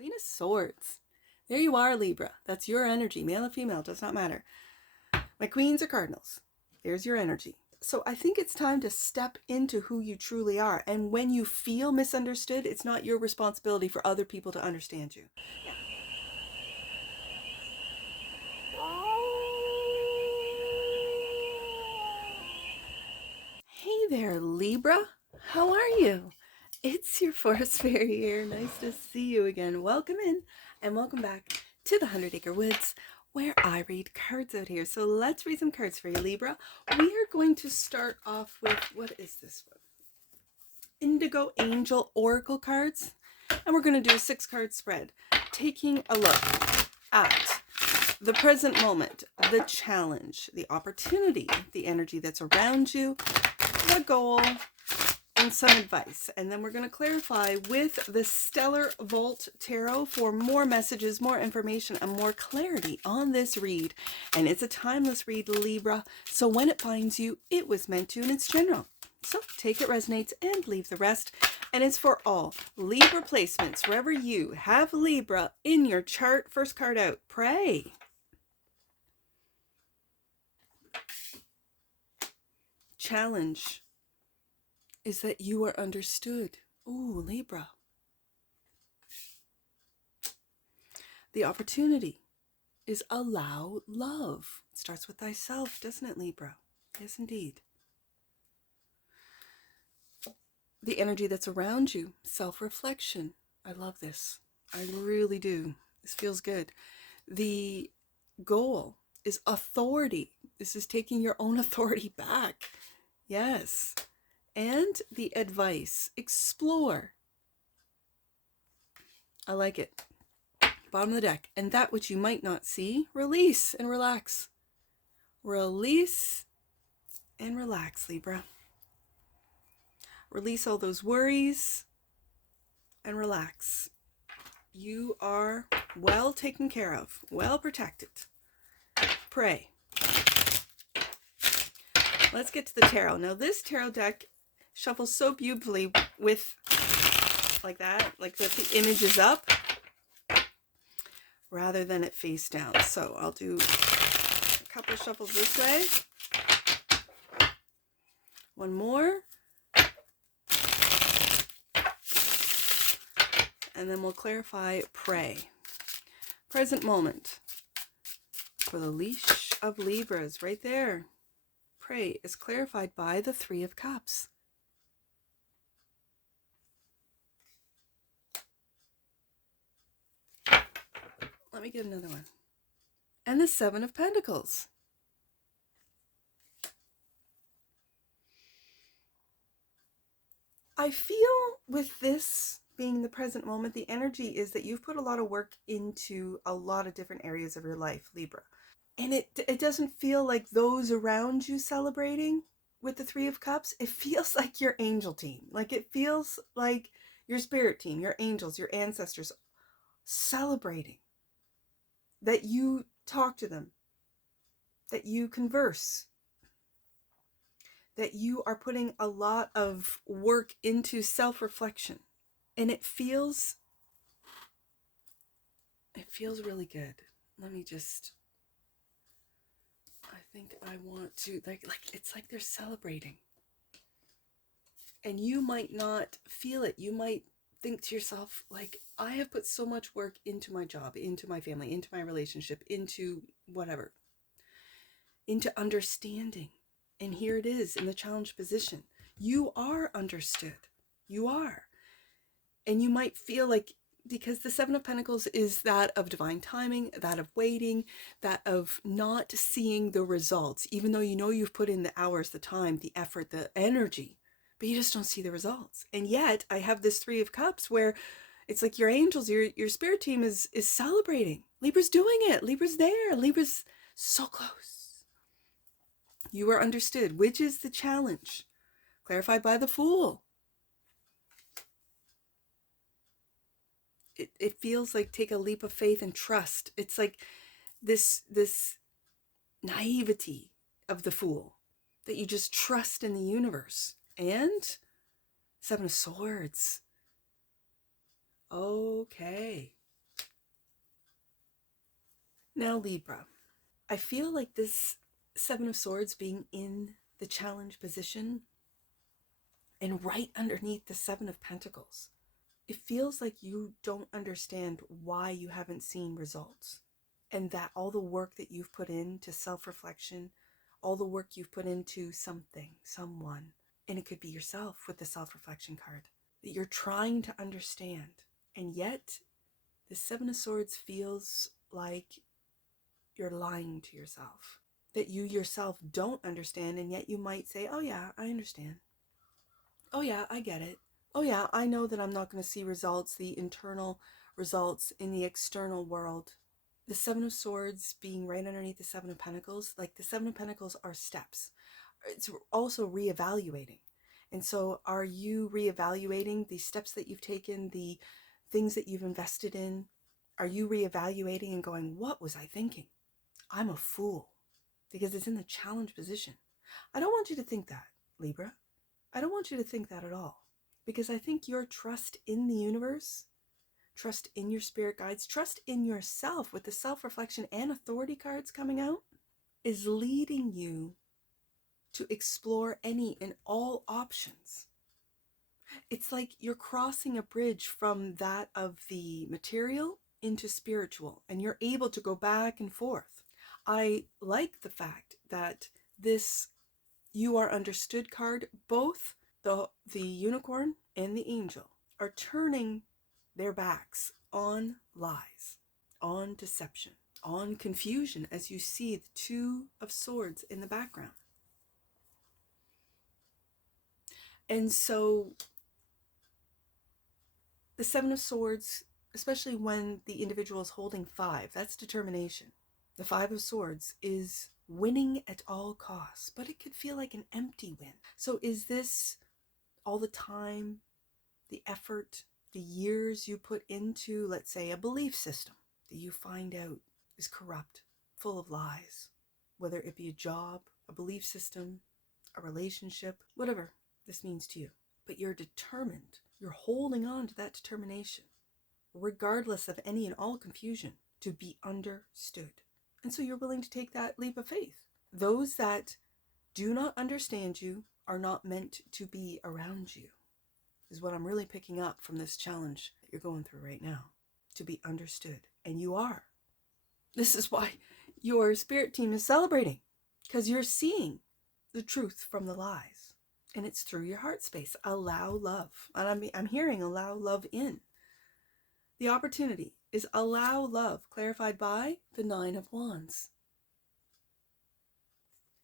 Queen of Swords. There you are, Libra. That's your energy. Male or female, does not matter. My queens are cardinals. There's your energy. So I think it's time to step into who you truly are. And when you feel misunderstood, it's not your responsibility for other people to understand you. Yeah. Hey there, Libra. How are you? It's your forest fairy here. Nice to see you again. Welcome in and welcome back to the 100 Acre Woods, where I read cards out here. So let's read some cards for you, Libra. We are going to start off with, what is this one? Indigo Angel Oracle cards. And we're going to do a 6-card spread, taking a look at the present moment, the challenge, the opportunity, the energy that's around you, the goal, and some advice. And then we're going to clarify with the Stellar Vault Tarot for more messages, more information, and more clarity on this read. And it's a timeless read, Libra. So when it finds you, it was meant to, and it's general. So take it resonates and leave the rest. And it's for all Libra placements, wherever you have Libra in your chart. First card out, pray. Challenge is that you are understood. Ooh, Libra. The opportunity is allow love. It starts with thyself, doesn't it, Libra? Yes, indeed. The energy that's around you, self-reflection. I love this. I really do. This feels good. The goal is authority. This is taking your own authority back. Yes. And the advice, explore. I like it. Bottom of the deck. And that which you might not see, release and relax. Release and relax, Libra. Release all those worries and relax. You are well taken care of, well protected. Pray. Let's get to the tarot. Now this tarot deck shuffles so beautifully with like that, like that the image is up rather than it face down. So I'll do a couple of shuffles this way. One more. And then we'll clarify pray. Present moment. For the leash of Libras, right there. Pray is clarified by the 3 of Cups. Let me get another one. And the 7 of Pentacles. I feel with this being the present moment, the energy is that you've put a lot of work into a lot of different areas of your life, Libra. And it doesn't feel like those around you celebrating with the 3 of Cups. It feels like your angel team. Like it feels like your spirit team, your angels, your ancestors celebrating. That you talk to them. That you converse. That you are putting a lot of work into self-reflection. And it feels really good. Let me just, I think I want to, like it's like they're celebrating. And you might not feel it. You might think to yourself, like, I have put so much work into my job, into my family, into my relationship, into whatever, into understanding. And here it is in the challenge position. You are understood. You are. And you might feel like, because the 7 of Pentacles is that of divine timing, that of waiting, that of not seeing the results, even though you know you've put in the hours, the time, the effort, the energy, but you just don't see the results. And yet I have this 3 of Cups where it's like your angels, your spirit team is celebrating. Libra's doing it. Libra's there. Libra's so close. You are understood, which is the challenge. Clarified by the Fool. It feels like take a leap of faith and trust. It's like this naivety of the Fool, that you just trust in the universe. And 7 of Swords. Okay. Now, Libra, I feel like this Seven of Swords being in the challenge position and right underneath the Seven of Pentacles, it feels like you don't understand why you haven't seen results, and that all the work that you've put into self-reflection, all the work you've put into something, someone, and it could be yourself with the self-reflection card, that you're trying to understand. And yet, the Seven of Swords feels like you're lying to yourself, that you yourself don't understand, and yet you might say, oh yeah, I understand. Oh yeah, I get it. Oh yeah, I know that I'm not going to see results, the internal results in the external world. The Seven of Swords being right underneath the Seven of Pentacles, like the Seven of Pentacles are steps. It's also reevaluating. And so are you reevaluating the steps that you've taken, the things that you've invested in? Are you reevaluating and going, what was I thinking? I'm a fool, because it's in the challenge position. I don't want you to think that, Libra. I don't want you to think that at all, because I think your trust in the universe, trust in your spirit guides, trust in yourself with the self-reflection and authority cards coming out is leading you to explore any and all options. It's like you're crossing a bridge from that of the material into spiritual, and you're able to go back and forth. I like the fact that this you are understood card, both the unicorn and the angel are turning their backs on lies, on deception, on confusion, as you see the Two of Swords in the background. And so the Seven of Swords, especially when the individual is holding five, that's determination. The Five of Swords is winning at all costs, but it could feel like an empty win. So is this all the time, the effort, the years you put into, let's say, a belief system that you find out is corrupt, full of lies, whether it be a job, a belief system, a relationship, whatever this means to you. But you're determined. You're holding on to that determination, regardless of any and all confusion, to be understood. And so you're willing to take that leap of faith. Those that do not understand you are not meant to be around you, is what I'm really picking up from this challenge that you're going through right now. To be understood. And you are. This is why your spirit team is celebrating, because you're seeing the truth from the lies. And it's through your heart space. Allow love. And I'm hearing allow love in. The opportunity is allow love, clarified by the Nine of Wands.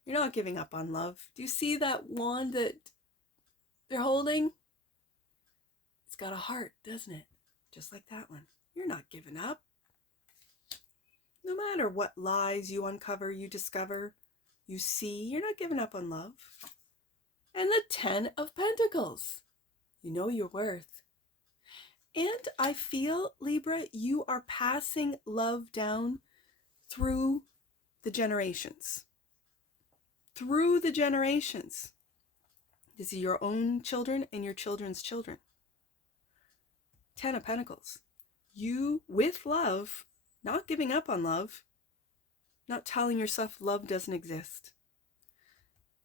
You're not giving up on love. Do you see that wand that they're holding? It's got a heart, doesn't it? Just like that one. You're not giving up. No matter what lies you uncover, you discover, you see, you're not giving up on love. And the Ten of Pentacles. You know your worth. And I feel, Libra, you are passing love down through the generations. Through the generations. This is your own children and your children's children. Ten of Pentacles. You, with love, not giving up on love, not telling yourself love doesn't exist.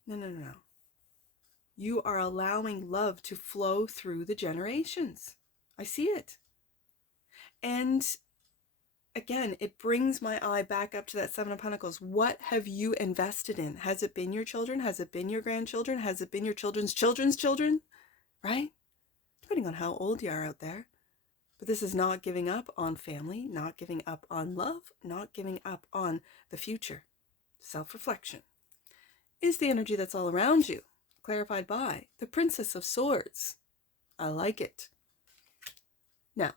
No. You are allowing love to flow through the generations. I see it. And again, it brings my eye back up to that Seven of Pentacles. What have you invested in? Has it been your children? Has it been your grandchildren? Has it been your children's children's children? Right? Depending on how old you are out there. But this is not giving up on family, not giving up on love, not giving up on the future. Self-reflection is the energy that's all around you, clarified by the Princess of Swords. I like it. Now,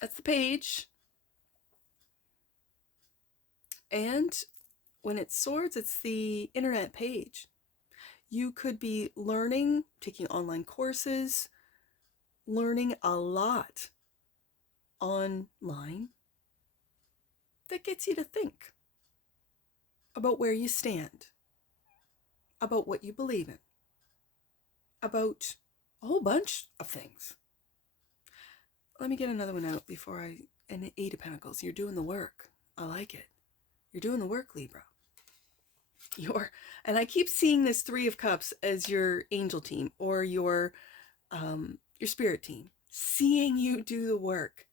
that's the page. And when it's swords, it's the internet page. You could be learning, taking online courses, learning a lot online that gets you to think about where you stand, about what you believe in, about a whole bunch of things. Let me get another one out before and Eight of Pentacles. You're doing the work. I like it. You're doing the work, Libra. And I keep seeing this Three of Cups as your angel team or your spirit team, seeing you do the work.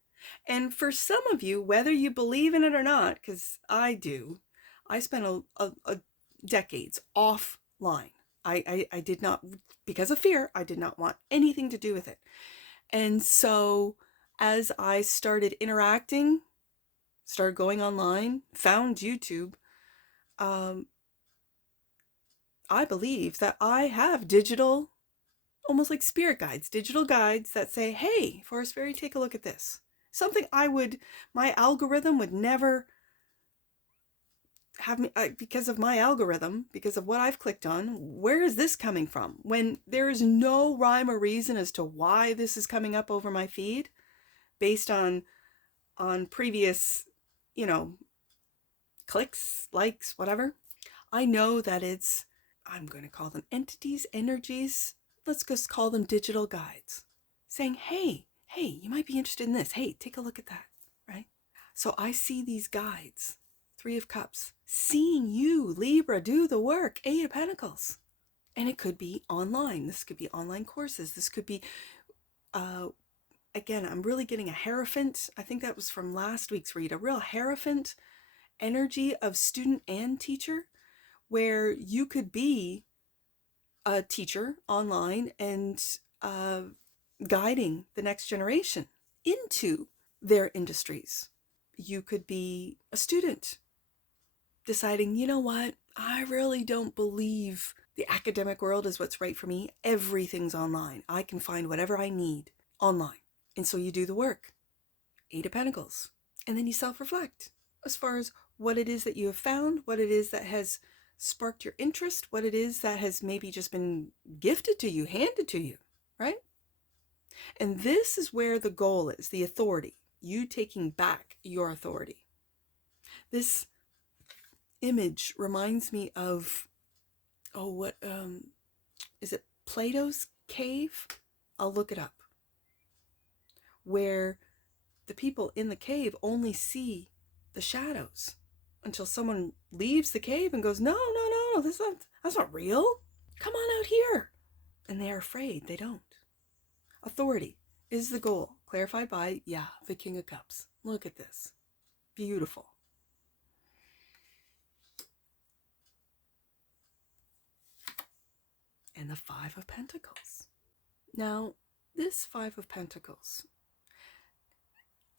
And for some of you, whether you believe in it or not, because I do, I spent a decades offline. I did not, because of fear, I did not want anything to do with it. And so as I started interacting, started going online, found YouTube, I believe that I have digital, almost like spirit guides, digital guides that say, hey, Forest Fairy, take a look at this. Something my algorithm would never have me, because of my algorithm, because of what I've clicked on, where is this coming from? When there is no rhyme or reason as to why this is coming up over my feed based on previous, clicks, likes, whatever. I know that I'm going to call them entities, energies. Let's just call them digital guides saying, hey, you might be interested in this. Hey, take a look at that, right? So I see these guides, Three of Cups, seeing you, Libra, do the work, Eight of Pentacles. And it could be online. This could be online courses. This could be, again, I'm really getting a Hierophant. I think that was from last week's read, a real Hierophant energy of student and teacher, where you could be a teacher online and guiding the next generation into their industries. You could be a student deciding, you know what, I really don't believe the academic world is what's right for me. Everything's online. I can find whatever I need online. And so you do the work. Eight of Pentacles. And then you self-reflect as far as what it is that you have found, what it is that has sparked your interest, what it is that has maybe just been gifted to you, handed to you, right? And this is where the goal is, the authority, you taking back your authority. This image reminds me of, is it Plato's cave? I'll look it up. Where the people in the cave only see the shadows until someone leaves the cave and goes, no, that's not real. Come on out here. And they are afraid. They don't. Authority is the goal, clarified by, the King of Cups. Look at this. Beautiful. And the Five of Pentacles. Now, this Five of Pentacles,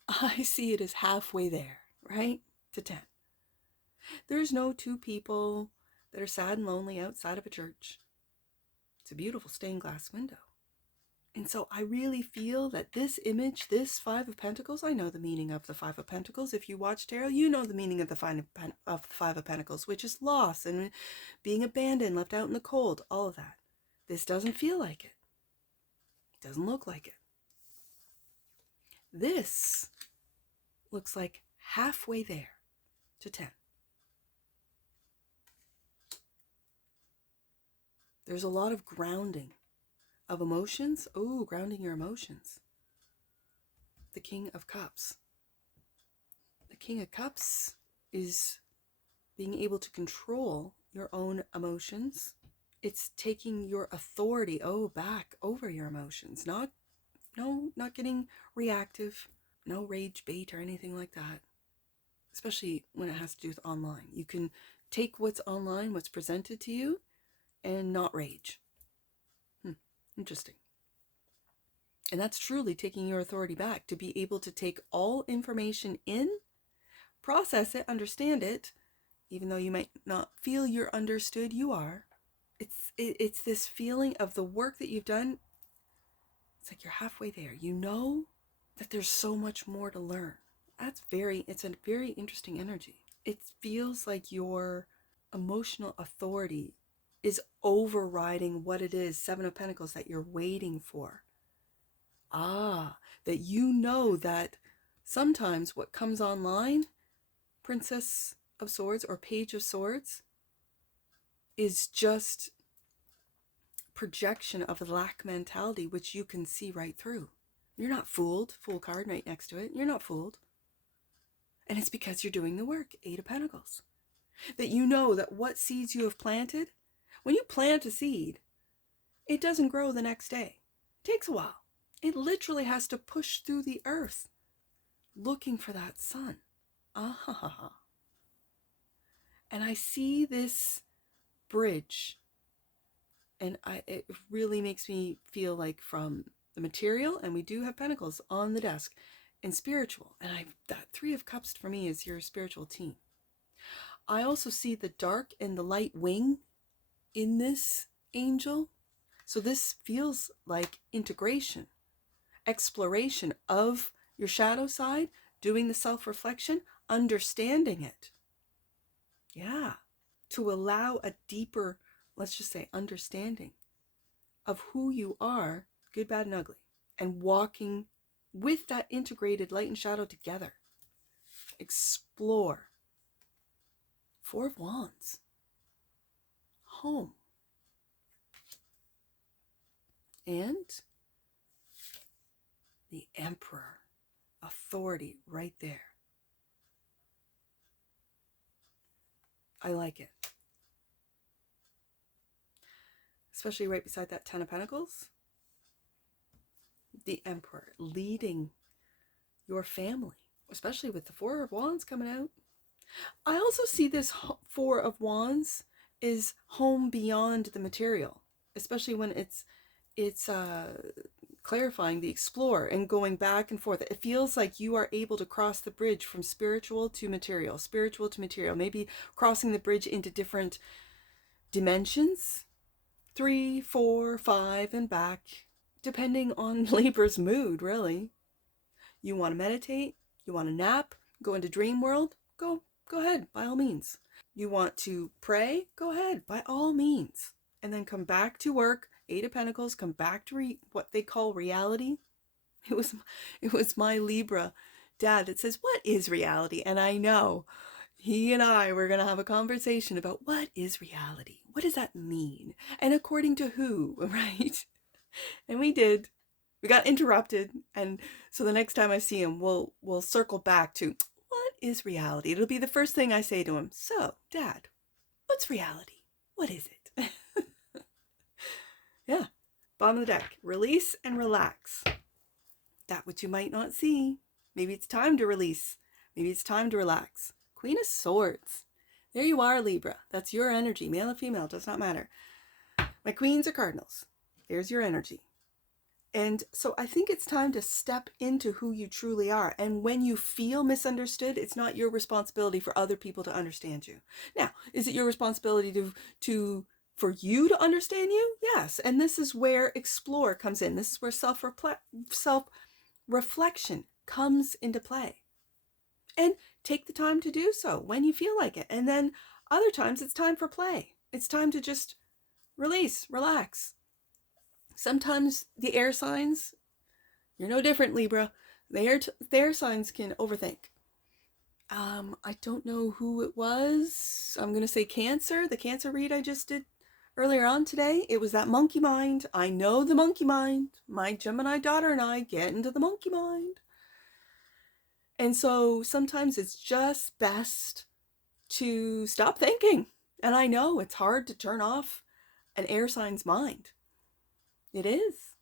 I see it as halfway there, right? To 10. There's no two people that are sad and lonely outside of a church. It's a beautiful stained glass window. And so I really feel that this image, this Five of Pentacles, I know the meaning of the Five of Pentacles. If you watch tarot, you know the meaning of the Five of Pentacles, which is loss and being abandoned, left out in the cold, all of that. This doesn't feel like it. It doesn't look like it. This looks like halfway there to 10. There's a lot of grounding of emotions. Oh, grounding your emotions. The King of Cups. The King of Cups is being able to control your own emotions. It's taking your authority, back over your emotions. Not getting reactive, no rage bait or anything like that. Especially when it has to do with online. You can take what's online, what's presented to you, and not rage. Interesting. And that's truly taking your authority back, to be able to take all information in, process it, understand it, even though you might not feel you're understood, you are. It's this feeling of the work that you've done. It's like you're halfway there. You know that there's so much more to learn. It's a very interesting energy. It feels like your emotional authority is overriding what it is, Seven of Pentacles, that you're waiting for. That you know that sometimes what comes online, Princess of Swords or Page of Swords, is just projection of the lack mentality, which you can see right through. You're not fooled. Fool card right next to it. You're not fooled. And it's because you're doing the work. Eight of Pentacles. That you know that what seeds you have planted, when you plant a seed, it doesn't grow the next day. It takes a while. It literally has to push through the earth looking for that sun. Ah. And I see this bridge, and it really makes me feel like from the material, and we do have pentacles on the desk, and spiritual. And that Three of Cups for me is your spiritual team. I also see the dark and the light wing in this angel. So this feels like integration, exploration of your shadow side, doing the self-reflection, understanding it. Yeah. To allow a deeper, let's just say, understanding of who you are, good, bad, and ugly, and walking with that integrated light and shadow together. Explore. Four of Wands. Home. And the Emperor. Authority right there. I like it. Especially right beside that Ten of Pentacles. The Emperor leading your family, especially with the Four of Wands coming out. I also see this Four of Wands is home beyond the material, especially when it's clarifying the explore and going back and forth. It feels like you are able to cross the bridge from spiritual to material, maybe crossing the bridge into different dimensions, 3, 4, 5, and back, depending on Libra's mood, really. You want to meditate, you want to nap, go into dream world, go ahead, by all means. You want to pray, go ahead, by all means. And then come back to work, Eight of Pentacles, come back to what they call reality. It was my Libra dad that says, what is reality? And I know he and I were going to have a conversation about what is reality? What does that mean? And according to who, right? And we did. We got interrupted. And so the next time I see him, we'll circle back to what is reality? It'll be the first thing I say to him. So, Dad, what's reality? What is it? Yeah. Bottom of the deck. Release and relax. That which you might not see. Maybe it's time to release. Maybe it's time to relax. Queen of Swords. There you are, Libra. That's your energy. Male or female, does not matter. My queens are cardinals. There's your energy. And so I think it's time to step into who you truly are. And when you feel misunderstood, it's not your responsibility for other people to understand you. Now, is it your responsibility for you to understand you? Yes. And this is where explore comes in. This is where self-reflection comes into play. And take the time to do so when you feel like it. And then other times it's time for play. It's time to just release, relax. Sometimes the air signs, you're no different, Libra. The air signs can overthink. I don't know who it was. I'm going to say Cancer, the Cancer read I just did earlier on today. It was that monkey mind. I know the monkey mind. My Gemini daughter and I get into the monkey mind. And so sometimes it's just best to stop thinking. And I know it's hard to turn off an air sign's mind. It is.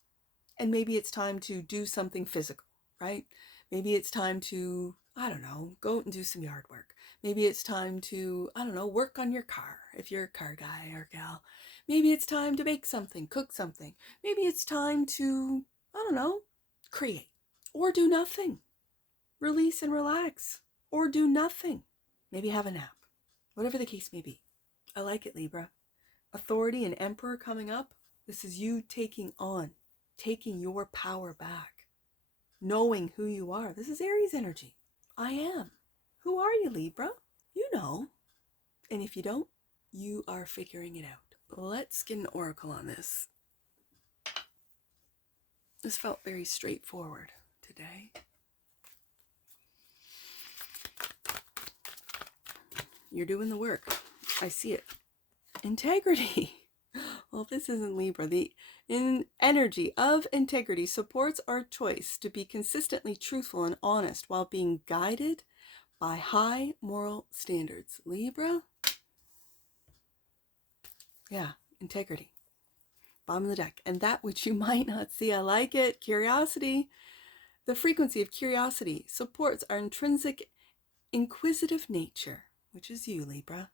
And maybe it's time to do something physical, right? Maybe it's time to, I don't know, go out and do some yard work. Maybe it's time to, I don't know, work on your car if you're a car guy or gal. Maybe it's time to bake something, cook something. Maybe it's time to, I don't know, create or do nothing. Release and relax or do nothing. Maybe have a nap. Whatever the case may be. I like it, Libra. Authority and Emperor coming up. This is you taking your power back. Knowing who you are. This is Aries energy. I am. Who are you, Libra? You know. And if you don't, you are figuring it out. Let's get an oracle on this. This felt very straightforward today. You're doing the work. I see it. Integrity. Well, this isn't Libra. The energy of integrity supports our choice to be consistently truthful and honest while being guided by high moral standards. Libra, yeah, integrity. Bottom of the deck. And that which you might not see, I like it, curiosity. The frequency of curiosity supports our intrinsic inquisitive nature, which is you, Libra,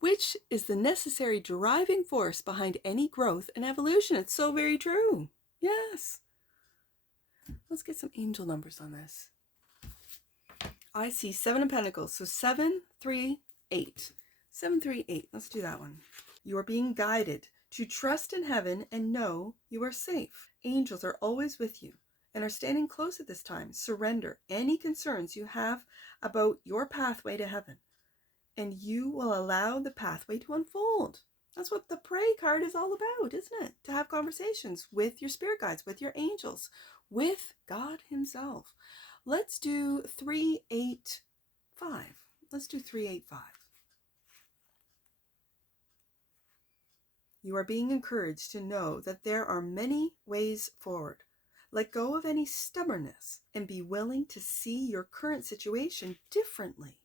which is the necessary driving force behind any growth and evolution. It's so very true. Yes. Let's get some angel numbers on this. I see 7 of Pentacles. So 7, 3, 8. 7, 3, 8. Let's do that one. You are being guided to trust in heaven and know you are safe. Angels are always with you and are standing close at this time. Surrender any concerns you have about your pathway to heaven, and you will allow the pathway to unfold. That's what the pray card is all about, isn't it? To have conversations with your spirit guides, with your angels, with God himself. Let's do 3, 8, 5. Let's do 3, 8, 5. You are being encouraged to know that there are many ways forward. Let go of any stubbornness and be willing to see your current situation differently.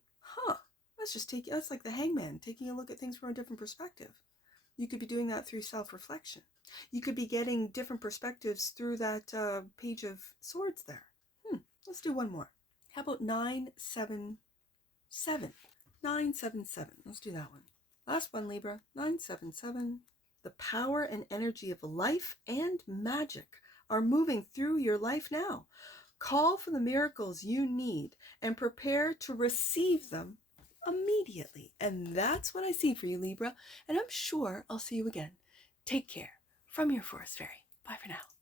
That's like the hangman, taking a look at things from a different perspective. You could be doing that through self-reflection. You could be getting different perspectives through that page of swords there. Let's do one more. How about 9, 7, 7? 9, 7, 7. Let's do that one. Last one, Libra. 9, 7, 7. The power and energy of life and magic are moving through your life now. Call for the miracles you need and prepare to receive them immediately. And that's what I see for you, Libra. And I'm sure I'll see you again. Take care. From your forest fairy. Bye for now.